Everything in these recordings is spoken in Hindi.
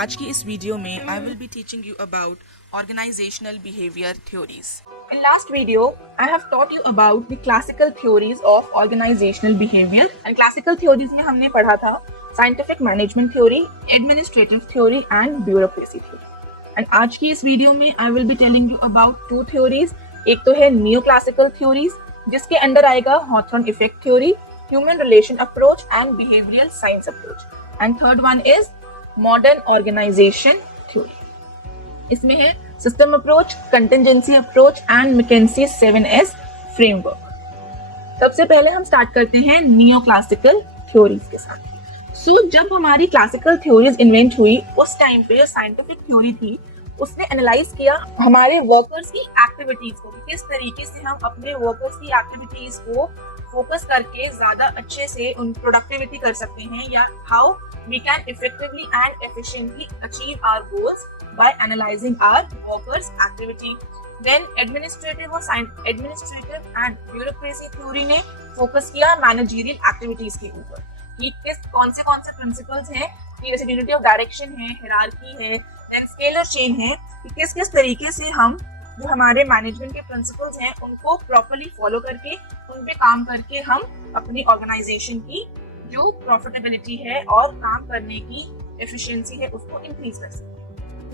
आज की इस वीडियो में I will be teaching you about organizational behaviour theories. In last video, I have taught you about the classical theories of organizational behavior. And classical theories में हमने पढ़ा था scientific management theory, administrative theory and bureaucracy theory. And आज की इस वीडियो में I will be telling you about two theories. एक तो है neoclassical theories, जिसके अंदर आएगा Hawthorne effect theory, human relation approach and behavioral science approach. And third one is modern organization theory. इसमें है system approach, contingency approach and McKinsey 7S framework. सबसे पहले हम स्टार्ट करते हैं नियो क्लासिकल थ्योरीज के साथ। जब हमारी क्लासिकल थ्योरीज इन्वेंट हुई उस टाइम पे साइंटिफिक थ्योरी थी, उसने एनालाइज किया हमारे वर्कर्स की एक्टिविटीज को, किस तरीके से हम अपने वर्कर्स की एक्टिविटीज को फोकस करके ज्यादा अच्छे से उन प्रोडक्टिविटी कर सकते हैं, या how we can effectively and efficiently achieve our goals by analyzing our workers' activity. Then administrative and bureaucracy theory ने focus किया managerial activities के ऊपर कि कौन से principles हैं, कि जैसे unity of direction है, hierarchy है, and scalar chain है, कि किस तरीके से हम जो हमारे मैनेजमेंट के प्रिंसिपल्स हैं उनको प्रॉपरली फॉलो करके उन पे काम करके हम अपनी ऑर्गेनाइजेशन की जो प्रॉफिटेबिलिटी है और काम करने की एफिशिएंसी है उसको इंक्रीज कर सकते हैं।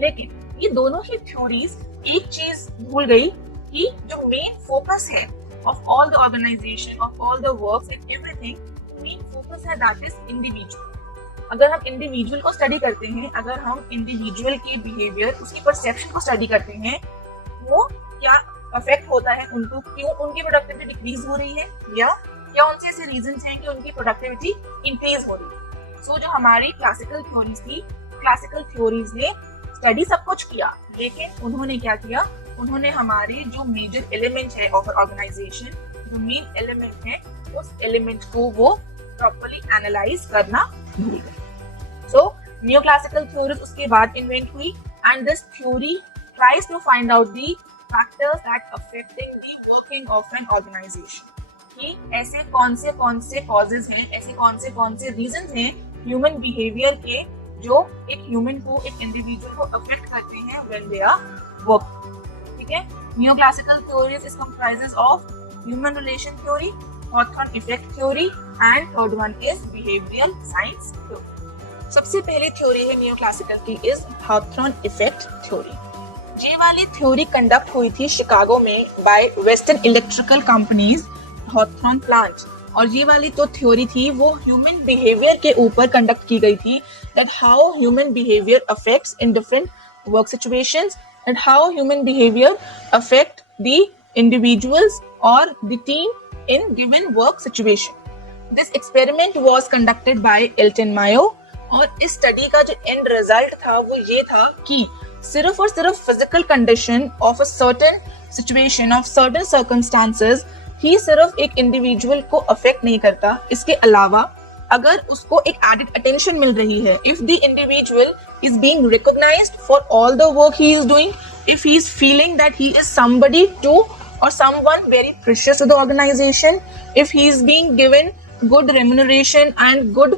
लेकिन ये दोनों ही थ्योरीज एक चीज भूल गई कि जो मेन फोकस है of all the organization, of all the works and everything, main focus है दैट इज इंडिविजुअल। अगर हम इंडिविजुअल को स्टडी करते हैं, अगर हम इंडिविजुअल के बिहेवियर, उसकी परसेप्शन को स्टडी करते हैं, वो क्या अफेक्ट होता है उनको, क्यों उनकी प्रोडक्टिविटी डिक्रीज हो रही है, या क्या उनसे ऐसे रीजंस हैं कि उनकी प्रोडक्टिविटी इंक्रीज हो रही है। जो हमारी क्लासिकल थ्योरीज थी, क्लासिकल थ्योरीज ने स्टडी सब कुछ किया, लेकिन उन्होंने क्या किया, उन्होंने हमारे जो मेजर एलिमेंट है ऑफ ऑर्गेनाइजेशन, जो मेन एलिमेंट है, उस एलिमेंट को वो प्रॉपर्ली एनालाइज करना भूल गए। न्यू क्लासिकल थ्योरीज उसके बाद इन्वेंट हुई and this theory tries to find out the factors that affecting the working of an organization, कि ऐसे कौन से कॉजेज हैं, ऐसे कौन से रीजंस हैं ह्यूमन बिहेवियर के जो एक ह्यूमन को, एक इंडिविजुअल को अफेक्ट करते हैं व्हेन दे आर वर्किंग। ठीक है, new classical theories is comprises of human relation theory, Hawthorne effect theory and third one is behavioural science theory. सबसे पहली थ्योरी है न्यू क्लासिकल की इज हॉथॉर्न इफेक्ट थ्योरी। ये वाली थ्योरी कंडक्ट हुई थी शिकागो में by western electrical companies Hawthorne plant, और ये वाली तो थ्योरी थी वो ह्यूमन बिहेवियर के ऊपर कंडक्ट की गई थी, that how human behavior affects in different work situations and how human behavior affect the individuals or the team in given work situation. This experiment was conducted by Elton Mayo, और इस स्टडी का जो एंड रिजल्ट था वो ये था कि सिर्फ और सिर्फ physical condition of a certain situation, of certain circumstances ही सिर्फ एक इंडिविजुअल को अफेक्ट नहीं करता, इसके अलावा अगर उसको एक एडेड अटेंशन मिल रही है, if the individual is being recognised for all the work he is doing, if he is feeling that he is somebody to और someone very precious to the organisation, if he is being given good remuneration and good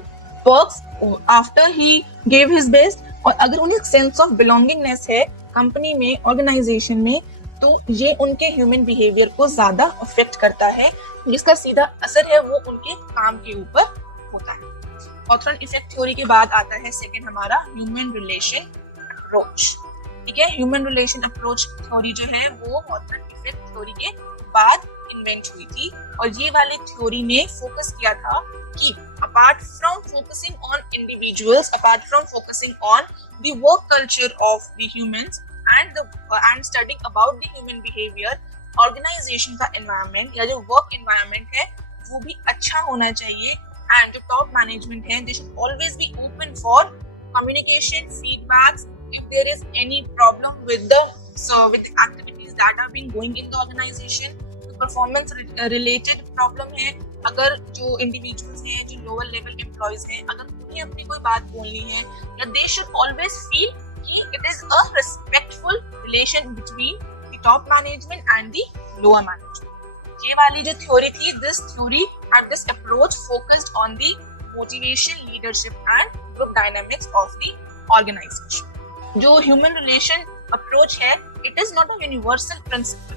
perks after he gave his best, और अगर उन्हें सेंस ऑफ बिलोंगिंगनेस है कंपनी में, ऑर्गेनाइजेशन में, तो ये उनके ह्यूमन बिहेवियर को ज्यादा अफेक्ट करता है, जिसका सीधा असर है वो उनके काम के ऊपर होता है। हॉथॉर्न इफेक्ट थ्योरी के बाद आता है सेकंड हमारा ह्यूमन रिलेशन अप्रोच। ठीक है, ह्यूमन रिलेशन अप्रोच थ्योरी जो है वो हॉथॉर्न इफेक्ट थ्योरी के बाद इन्वेंट हुई थी, और ये वाली थ्योरी ने फोकस किया था कि apart from focusing on individuals, apart from focusing on the work culture of the humans and studying about the human behavior, organization का एनवायरनमेंट या जो वर्क एनवायरनमेंट है वो भी अच्छा होना चाहिए, एंड जो टॉप मैनेजमेंट है they should always be open for communication, feedbacks, if there is any problem with the activities that are being going in the organization, performance related problem है, अगर जो इंडिविजुअल्स हैं, जो लोअर लेवल एम्प्लॉयज हैं, अगर उन्हें अपनी कोई बात बोलनी है, या दे शुड ऑलवेज फील कि it is a respectful relation between the top management and the lower management. ये वाली जो थ्योरी थी, this theory and this approach focused on the motivation, leadership and group dynamics of the organization. जो human relation approach है, it is not a universal principle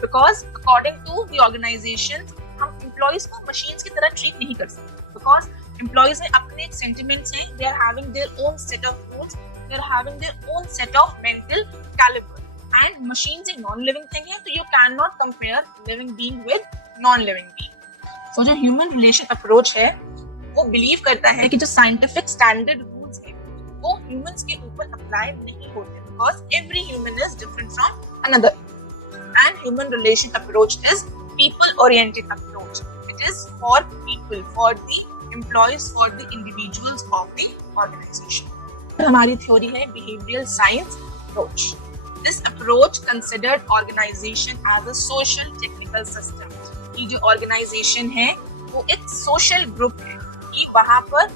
because according to the organization हम employees को machines की तरह treat नहीं कर सकते because employees में अपने sentiments हैं, they are having their own set of rules, they are having their own set of mental caliber and machines एक non-living thing है तो you cannot compare living being with non-living being. So जो human relation approach है वो बिलीव करता है कि जो साइंटिफिक स्टैंडर्ड रूल्स हैं वो ह्यूमंस के ऊपर अप्लाई नहीं होते because every human is different from another and human relation approach is people oriented approach. It is for people, for the employees, for the individuals of the organization. हमारी थ्योरी है behavioural science approach. This approach considered organization as a social technical system. ये जो ऑर्गेनाइजेशन है वो एक सोशल ग्रुप है कि वहां पर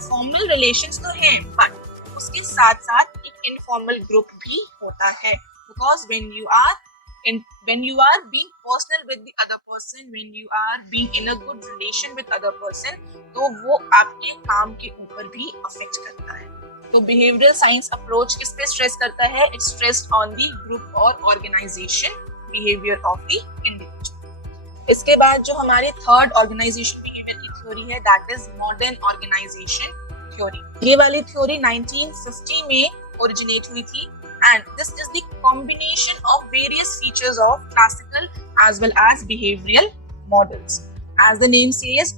फॉर्मल रिलेशंस तो हैं बट उसके साथ साथ एक इनफॉर्मल ग्रुप भी होता है because when you are being personal with the other person, when you are being in a good relation with other person, तो वो आपके काम के ऊपर भी अफेक्ट करता है. तो बिहेवियरल साइंस अप्रोच किस पे स्ट्रेस करता है? It stressed on the group और organisation behaviour of the individual. इसके बाद जो हमारी थर्ड ऑर्गेनाइजेशन बिहेवियर की थ्योरी है that is modern organisation theory. ये वाली थ्योरी 1950 में ओरिजिनेट हुई थी and this is the combination of various features of classical as well as behavioural models. As the name says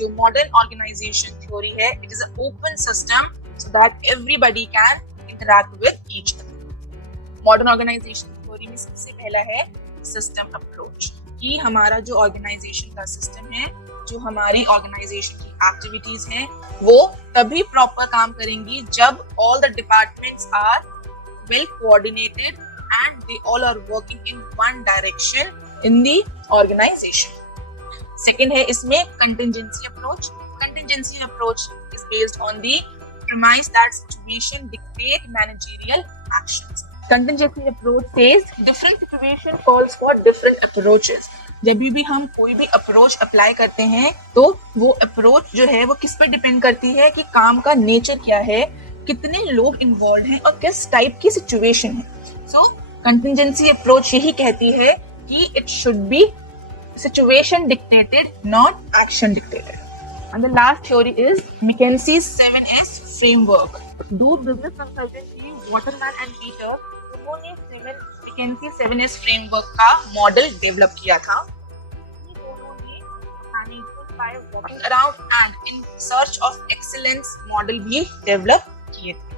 जो मॉडर्न ऑर्गेनाइजेशन थ्योरी है it is a open system so that everybody can interact with each other. Modern organisation theory में सबसे पहला है सिस्टम अप्रोच कि हमारा जो ऑर्गेनाइजेशन का सिस्टम है, जो हमारी ऑर्गेनाइजेशन की एक्टिविटीज हैं वो तभी प्रॉपर काम करेंगी जब all the departments are well coordinated and they all are working in one direction in the organization. Second है इसमें contingency approach. Contingency approach is based on the premise that situation dictate managerial actions. Contingency approach says different situation calls for different approaches. जब भी हम कोई भी अप्रोच अप्लाई करते हैं तो वो अप्रोच जो है वो किस पर डिपेंड करती है कि काम का नेचर क्या है, कितने लोग इन्वॉल्व हैं और किस टाइप की सिचुएशन है. सो कंटिंजेंसी अप्रोच यही कहती है कि it should be situation dictated, not action dictated. And the last theory is McKinsey's 7S framework. Do business consultant team Waterman and Peter उन्होंने McKinsey 7S framework का मॉडल डेवलप किया था. ये दोनों ने management by working around and in search of excellence model भी डेवलप किए थे.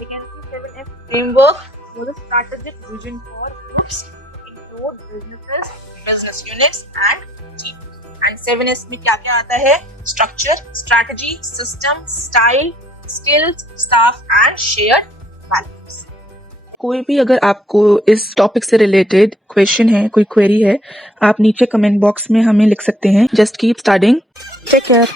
McKinsey 7S framework was a strategic vision for groups to include businesses, business units and teams. And 7S में क्या क्या आता है? Structure, strategy, system, style, skills, staff and shared values. कोई भी अगर आपको इस टॉपिक से रिलेटेड क्वेश्चन है, कोई क्वेरी है, आप नीचे कमेंट बॉक्स में हमें लिख सकते हैं. Just keep studying. Take care.